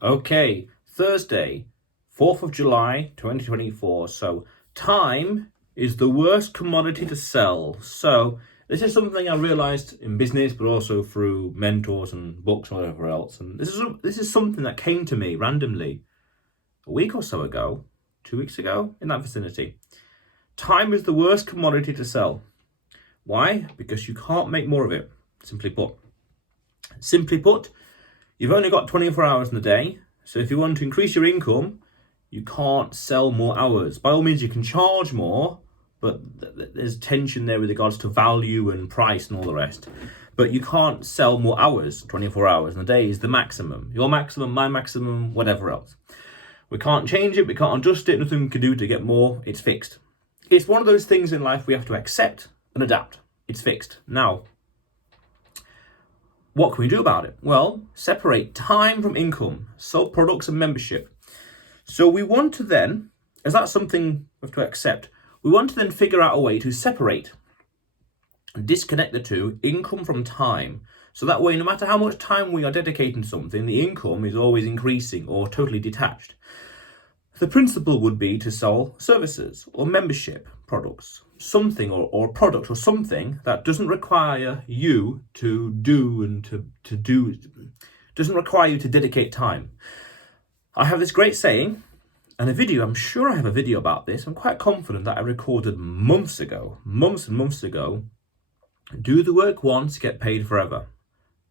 Okay, Thursday, 4th of July, 2024. So, time is the worst commodity to sell. So, this is something I realized in business, but also through mentors and books and whatever else. And this is something that came to me randomly a week or so ago, 2 weeks ago, in that vicinity. Time is the worst commodity to sell. Why? Because you can't make more of it, simply put. Simply put, you've only got 24 hours in the day, so if you want to increase your income, you can't sell more hours. By all means, you can charge more, but there's tension there with regards to value and price and all the rest. But you can't sell more hours. 24 hours in a day is the maximum. Your maximum, my maximum, whatever else. We can't change it, we can't adjust it, nothing we can do to get more, it's fixed. It's one of those things in life we have to accept and adapt. It's fixed. Now, what can we do about it? Well, separate time from income, sell products and membership. So we want to then, as that's something we have to accept, we want to then figure out a way to separate and disconnect the two, income from time. So that way, no matter how much time we are dedicating to something, the income is always increasing or totally detached. The principle would be to sell services or membership products, something or a product or something that doesn't require you to do and to do, doesn't require you to dedicate time. I have this great saying and a video, I'm sure I have a video about this. I'm quite confident that I recorded months and months ago. Do the work once, get paid forever.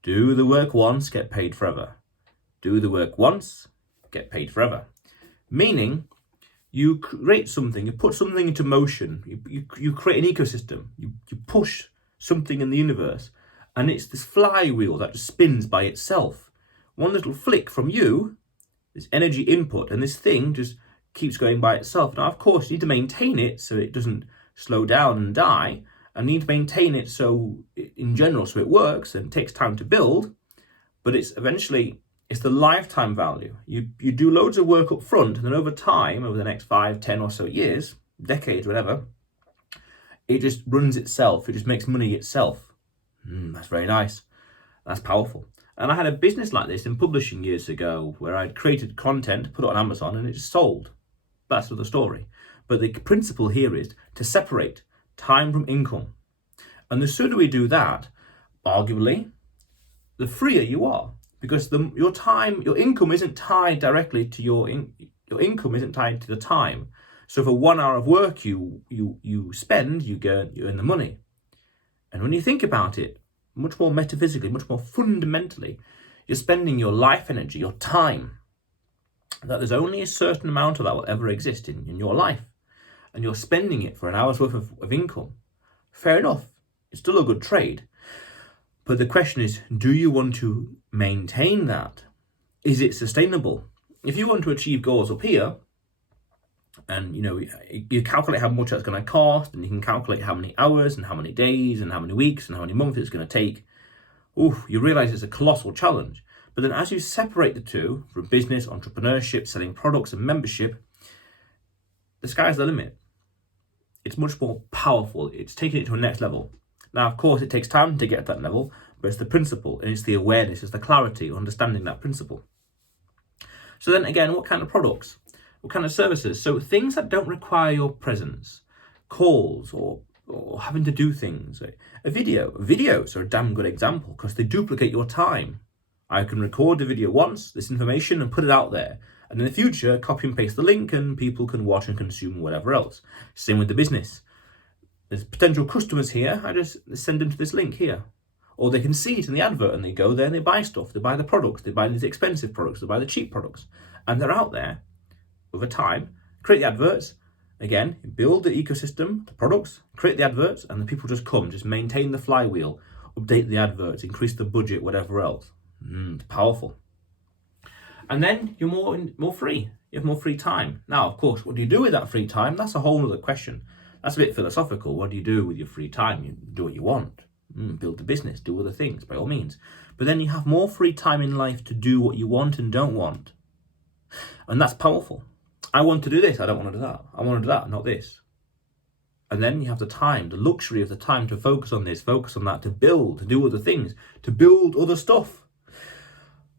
Do the work once, get paid forever. Do the work once, get paid forever. Meaning, you create something, you put something into motion, you create an ecosystem, you push something in the universe, and it's this flywheel that just spins by itself. One little flick from you, this energy input, and this thing just keeps going by itself. Now, of course, you need to maintain it so it doesn't slow down and die, and you need to maintain it so, in general, so it works and takes time to build, but it's the lifetime value. You do loads of work up front, and then over time, over the next 5, 10 or so years, decades, whatever, it just runs itself. It just makes money itself. That's very nice. That's powerful. And I had a business like this in publishing years ago where I'd created content, put it on Amazon, and it just sold. That's another story. But the principle here is to separate time from income. And the sooner we do that, arguably, the freer you are. Because your income isn't tied directly to your income isn't tied to the time. So for 1 hour of work you spend, you earn the money. And when you think about it, much more metaphysically, much more fundamentally, you're spending your life energy, your time. That there's only a certain amount of that will ever exist in your life, and you're spending it for an hour's worth of income. Fair enough, it's still a good trade. But the question is, do you want to maintain that? Is it sustainable? If you want to achieve goals up here, and you calculate how much that's going to cost, and you can calculate how many hours and how many days and how many weeks and how many months it's going to take, you realize it's a colossal challenge. But then as you separate the two, from business, entrepreneurship, selling products and membership, the sky's the limit. It's much more powerful. It's taking it to a next level. Now, of course, it takes time to get to that level, but it's the principle, and it's the awareness, it's the clarity, understanding that principle. So then again, what kind of products? What kind of services? So things that don't require your presence, calls or having to do things. Videos are a damn good example because they duplicate your time. I can record the video once, this information, and put it out there. And in the future, copy and paste the link and people can watch and consume whatever else. Same with the business. There's potential customers here, I just send them to this link here. Or they can see it in the advert and they go there and they buy stuff. They buy the products, they buy these expensive products, they buy the cheap products. And they're out there over time, create the adverts. Again, build the ecosystem, the products, create the adverts, and the people just come, just maintain the flywheel, update the adverts, increase the budget, whatever else. It's powerful. And then you're more free. You have more free time. Now, of course, what do you do with that free time? That's a whole other question. That's a bit philosophical. What do you do with your free time? You do what you want. Build the business, do other things, by all means. But then you have more free time in life to do what you want and don't want. And that's powerful. I want to do this, I don't want to do that. I want to do that, not this. And then you have the time, the luxury of the time to focus on this, focus on that, to build, to do other things, to build other stuff.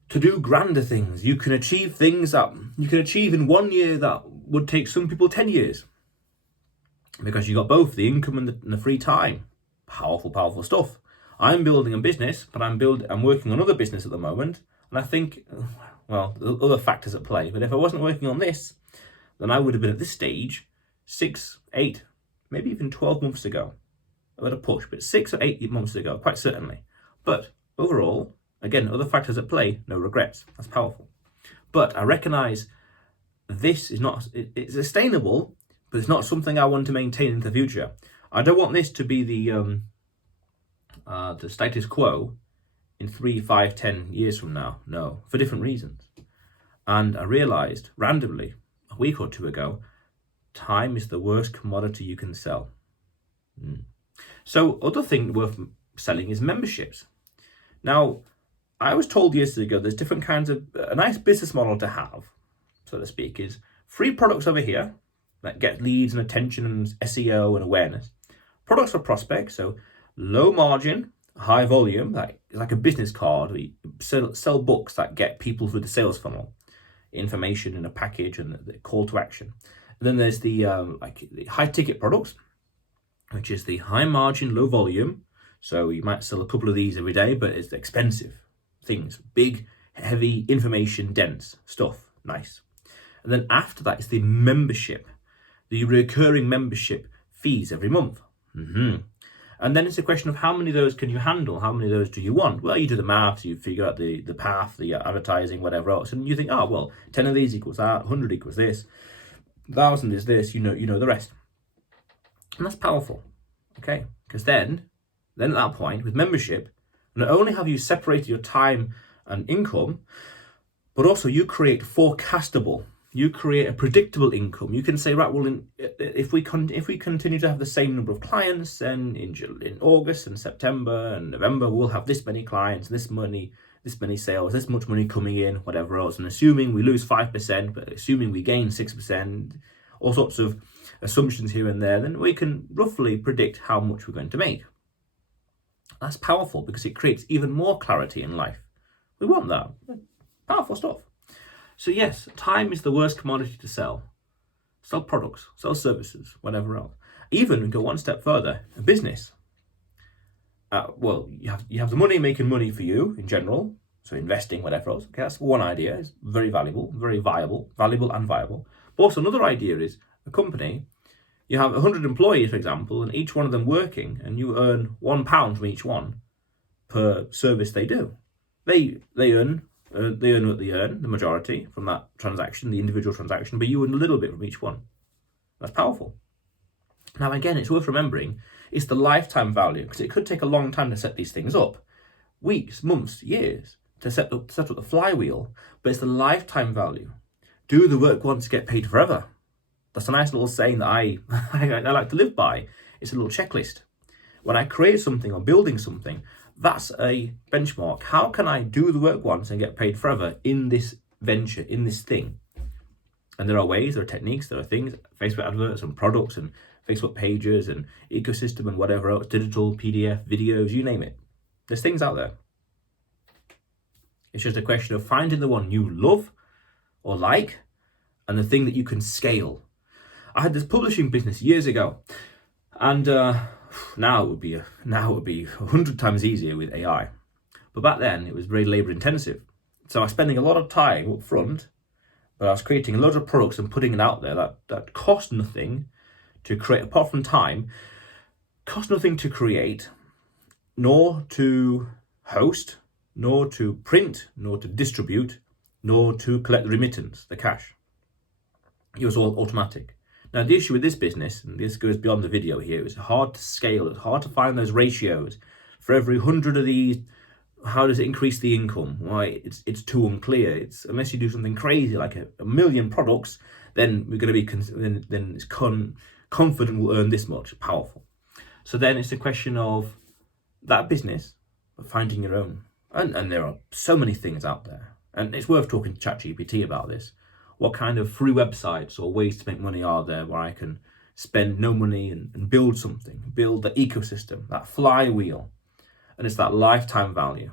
to do grander things. You can achieve things that you can achieve in 1 year that would take some people 10 years. Because you got both the income and the free time. Powerful, powerful stuff. I'm building a business, but I'm working on other business at the moment. And I think, well, there are other factors at play. But if I wasn't working on this, then I would have been at this stage 6, 8, maybe even 12 months ago. I would have pushed, but 6 or 8 months ago, quite certainly. But overall, again, other factors at play, no regrets. That's powerful. But I recognise this is not, it's sustainable, but it's not something I want to maintain into the future. I don't want this to be the status quo in 3, 5, 10 years from now. No, for different reasons. And I realised randomly a week or two ago, time is the worst commodity you can sell. So other thing worth selling is memberships. Now, I was told years ago there's different kinds of, a nice business model to have, so to speak, is free products over here that get leads and attention and SEO and awareness. Products for prospects, so low margin, high volume, like a business card. We sell books that get people through the sales funnel, information in a package and the call to action. And then there's the high ticket products, which is the high margin, low volume. So you might sell a couple of these every day, but it's expensive things, big, heavy, information dense stuff. Nice. And then after that is the membership, the recurring membership fees every month. And then it's a question of how many of those can you handle? How many of those do you want? Well, you do the maths, you figure out the path, the advertising, whatever else, and you think, oh, well, 10 of these equals that, 100 equals this, 1,000 is this, you know the rest. And that's powerful, okay? Because then at that point, with membership, not only have you separated your time and income, but also you create forecastable, you create a predictable income. You can say, right, well, if we continue to have the same number of clients, then in August and September and November, we'll have this many clients, this many sales, this much money coming in, whatever else. And assuming we lose 5%, but assuming we gain 6%, all sorts of assumptions here and there, then we can roughly predict how much we're going to make. That's powerful because it creates even more clarity in life. We want that. Powerful stuff. So yes, time is the worst commodity to sell. Sell products, sell services, whatever else. Even go one step further, a business. Well, you have the money making money for you in general, so investing, whatever else. Okay, that's one idea. It's very valuable, very valuable and viable. But also another idea is a company. You have 100 employees, for example, and each one of them working, and you earn £1 from each one per service they do. They earn what they earn, the majority from that transaction, the individual transaction, but you earn a little bit from each one. That's powerful. Now, again, it's worth remembering it's the lifetime value, because it could take a long time to set these things up. Weeks, months, years to set up the flywheel, but it's the lifetime value. Do the work once, get paid forever. That's a nice little saying that I like to live by. It's a little checklist. When I create something or building something, that's a benchmark. How can I do the work once and get paid forever in this venture, in this thing? And there are ways, there are techniques, there are things, Facebook adverts and products and Facebook pages and ecosystem and whatever else, digital, PDF, videos, you name it. There's things out there. It's just a question of finding the one you love or like and the thing that you can scale. I had this publishing business years ago, and now it would be 100 times easier with AI. But back then it was very labor intensive. So I was spending a lot of time up front, but I was creating a lot of products and putting it out there that cost nothing to create, apart from time, cost nothing to create, nor to host, nor to print, nor to distribute, nor to collect the remittance, the cash. It was all automatic. Now, the issue with this business, and this goes beyond the video here, it's hard to scale, it's hard to find those ratios. For every 100 of these, how does it increase the income? Why, it's too unclear. It's unless you do something crazy like a million products, then we're going to be then it's confident we'll earn this much. Powerful. So then it's a question of that business, but finding your own. And there are so many things out there, and it's worth talking to ChatGPT about this. What kind of free websites or ways to make money are there where I can spend no money and build something, build the ecosystem, that flywheel, and it's that lifetime value.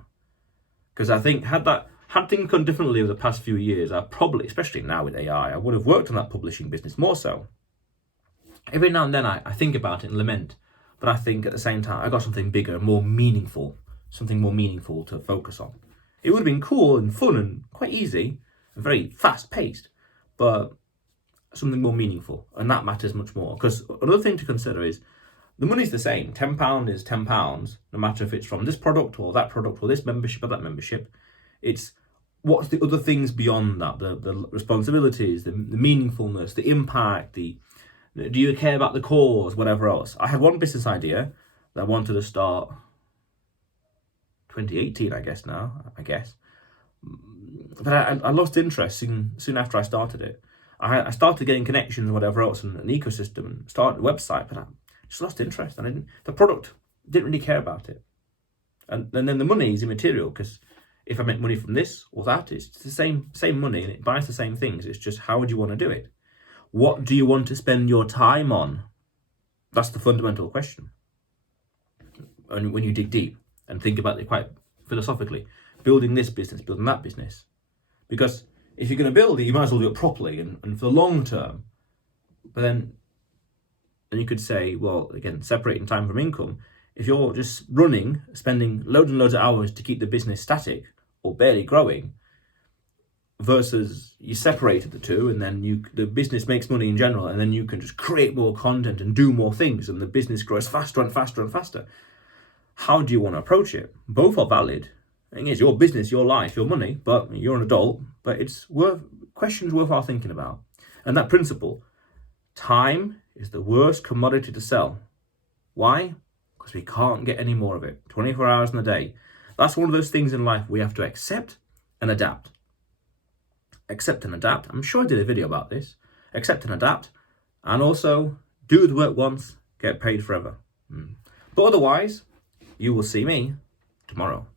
Because I think had that Had things gone differently over the past few years, I probably, especially now with AI, I would have worked on that publishing business more so. Every now and then I think about it and lament, but I think at the same time I got something bigger, something more meaningful to focus on. It would have been cool and fun and quite easy and very fast paced, but something more meaningful, and that matters much more. Because another thing to consider is the money's the same. £10 is £10, no matter if it's from this product or that product or this membership or that membership. It's what's the other things beyond that, the responsibilities, the meaningfulness, the impact, do you care about the cause, whatever else. I had one business idea that I wanted to start 2018, I guess. But I lost interest soon after I started it. I started getting connections and whatever else and an ecosystem and started a website, but I just lost interest. The product didn't really care about it. And then the money is immaterial, because if I make money from this or that, it's the same money and it buys the same things. It's just, how would you want to do it? What do you want to spend your time on? That's the fundamental question. And when you dig deep and think about it quite philosophically, building this business, building that business. Because if you're going to build it, you might as well do it properly and for the long term. But then you could say, well, again, separating time from income. If you're just running, spending loads and loads of hours to keep the business static or barely growing, versus you separated the two, and then the business makes money in general, and then you can just create more content and do more things, and the business grows faster and faster and faster. How do you want to approach it? Both are valid. I think it's your business, your life, your money, but you're an adult, but it's questions worthwhile thinking about. And that principle, time is the worst commodity to sell. Why? Because we can't get any more of it. 24 hours in a day. That's one of those things in life we have to accept and adapt. Accept and adapt. I'm sure I did a video about this. Accept and adapt. And also, do the work once, get paid forever. But otherwise, you will see me tomorrow.